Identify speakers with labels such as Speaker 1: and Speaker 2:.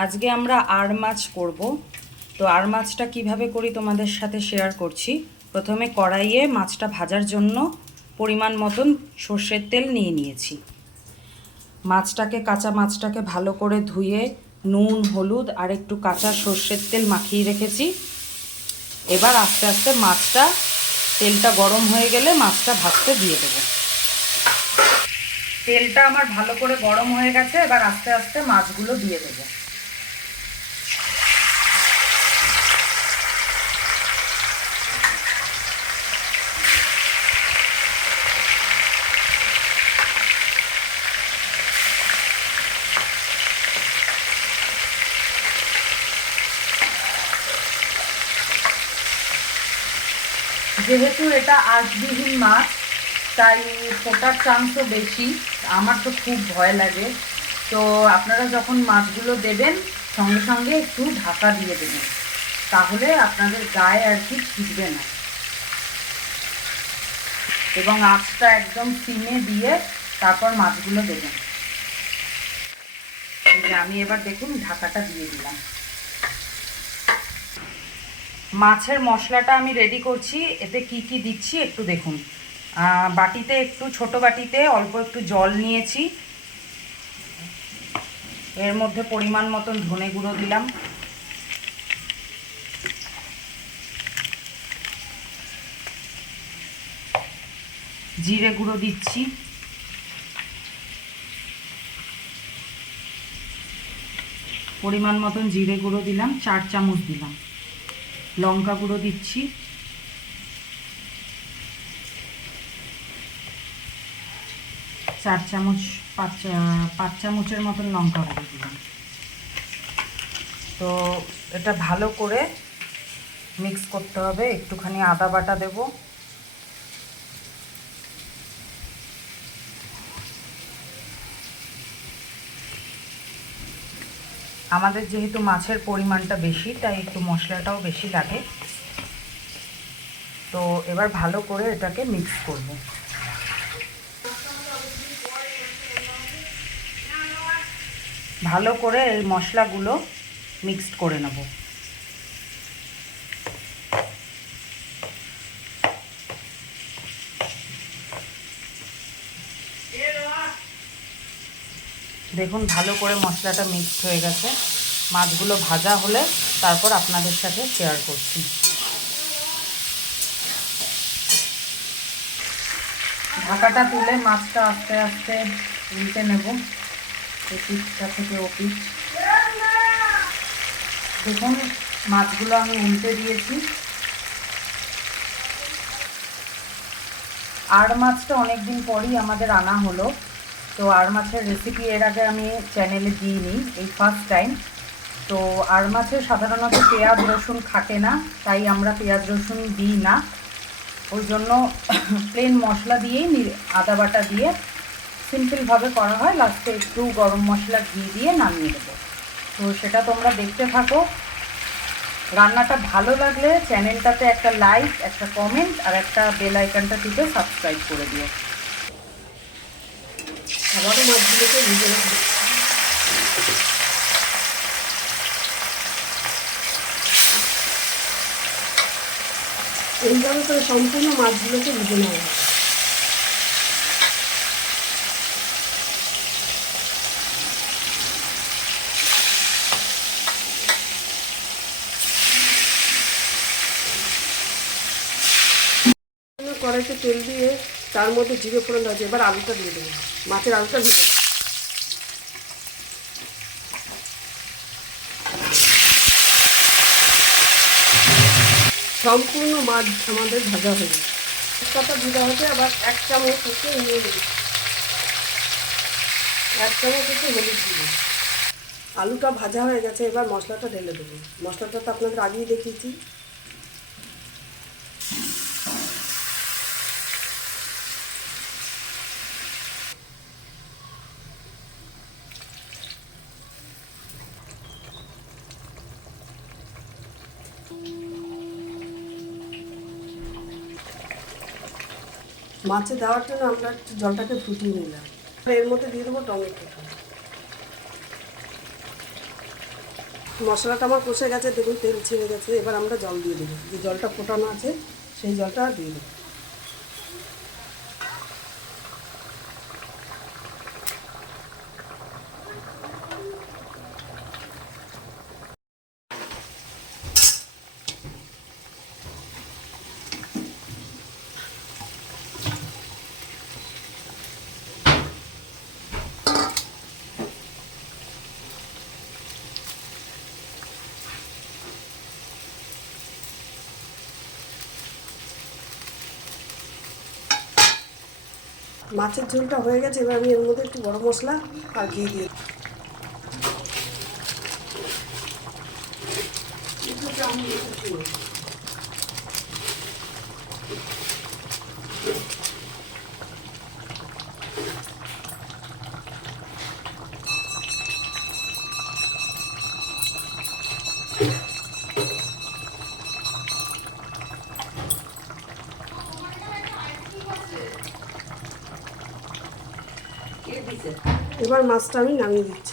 Speaker 1: আজকে আমরা আর মাছ করব। তো আর মাছটা কীভাবে করি তোমাদের সাথে শেয়ার করছি। প্রথমে কড়াইয়ে মাছটা ভাজার জন্য পরিমাণ মতন সর্ষের তেল নিয়ে নিয়েছি। মাছটাকে, কাঁচা মাছটাকে ভালো করে ধুয়ে নুন, হলুদ আর একটু কাঁচা সর্ষের তেল মাখিয়ে রেখেছি। এবার আস্তে আস্তে মাছটা, তেলটা গরম হয়ে গেলে মাছটা ভাজতে দিয়ে দেবো। তেলটা আমার ভালো করে গরম হয়ে গেছে, এবার আস্তে আস্তে মাছগুলো দিয়ে দেবো। যেহেতু এটা আঁশবিহীন মাছ, তাই ফোটার চান্সও বেশি। আমার তো খুব ভয় লাগে। তো আপনারা যখন মাছগুলো দেবেন, সঙ্গে সঙ্গে একটু ঢাকা দিয়ে দেবেন। তাহলে আপনাদের গায়ে আর কি ছিটবে না। এবং আঁচটা একদম সিমে দিয়ে তারপর মাছগুলো দেবেন। আমি এবার দেখুন ঢাকাটা দিয়ে দিলাম। মাছের মশলাটা আমি রেডি করছি। এতে কি কি দিচ্ছি একটু দেখুন। বাটিতে একটু ছোট বাটিতে অল্প একটু জল নিয়েছি। এর মধ্যে পরিমাণ মতন ধনে গুঁড়ো দিলাম। জিরে গুঁড়ো দিচ্ছি। পরিমাণ মতন জিরে গুঁড়ো দিলাম, চার চামচ দিলাম। লঙ্কা গুঁড়ো দিচ্ছি। চার চামচ, পাঁচ পাঁচ চামচের মতন লঙ্কা গুঁড়ো দিলাম। তো এটা ভালো করে মিক্স করতে হবে। একটুখানি আদা বাটা দেব। আমাদের যেহেতু মাছের পরিমাণটা বেশি, তাই একটু মশলাটাও বেশি লাগে। তো এবার ভালো করে এটাকে মিক্স করব। ভালো করে এই মশলাগুলো মিক্সড করে নেব। দেখুন, ভালো করে মশলাটা মিক্সড হয়ে গেছে। মাছগুলো ভাজা হলে তারপর আপনাদের সাথে শেয়ার করছি। ঢাকাটা তুলে মাছটা আস্তে আস্তে উল্টে নেব। এই থেকে ও দেখুন, মাছগুলো আমি উল্টে দিয়েছি। আর মাছটা অনেক দিন পরই আমাদের আনা হলো। তো আর মাছের রেসিপি এর আগে আমি চ্যানেলে দিইনি, এই ফার্স্ট টাইম তো আর মাছে সাধারণত পেঁয়াজ, রসুন খাটে না, তাই আমরা পেঁয়াজ, রসুন দিই না। ওই জন্য প্লেন মশলা দিয়েই নি- আদা বাটা দিয়ে সিম্পলভাবে করা হয়। লাস্টে একটু গরম মশলা ঘি দিয়ে নামিয়ে দেবো তো সেটা তোমরা দেখতে থাকো। রান্নাটা ভালো লাগলে চ্যানেলটাতে একটা লাইক একটা কমেন্ট আর একটা বেল আইকনটা টিপে সাবস্ক্রাইব করে দিও।
Speaker 2: আবারও মাছগুলোকে ভেজে রাখব এইভাবে করে সম্পূর্ণ মাছগুলোকে ভেজে নেওয়া হবে। কড়াইতে তেল দিয়ে তার মধ্যে জিরে ফোড়ন আছে এবার আলুটা দিয়ে দেবো। মাছের আলুটা দিয়ে দেবো। সম্পূর্ণ মাছ আমাদের ভাজা হয়ে পাতা ভাজা হচ্ছে আবার এক চামচ হচ্ছে নিয়ে দেবো এক চামচ হচ্ছে হলুদ দিব আলুটা ভাজা হয়ে গেছে, এবার মশলাটা ঢেলে দেবো। মশলাটা তো আপনাদের আগেই দেখিয়েছি। মাছে দেওয়ার জন্য আমরা একটু জলটাকে ফুটিয়ে নিলাম। এর মধ্যে দিয়ে দেবো টমেটো। মশলাটা আমার কষে গেছে, দেখুন তেল ছেড়ে গেছে। এবার আমরা জল দিয়ে দেবো। যে জলটা ফোটানো আছে, সেই জলটা দিয়ে দেবো। মাছের ঝোলটা হয়ে গেছে এবার আমি এর মধ্যে একটু গরম মশলা আর ঘি দিয়ে দেবো। এবার মাছটা আমি নামিয়ে দিচ্ছি।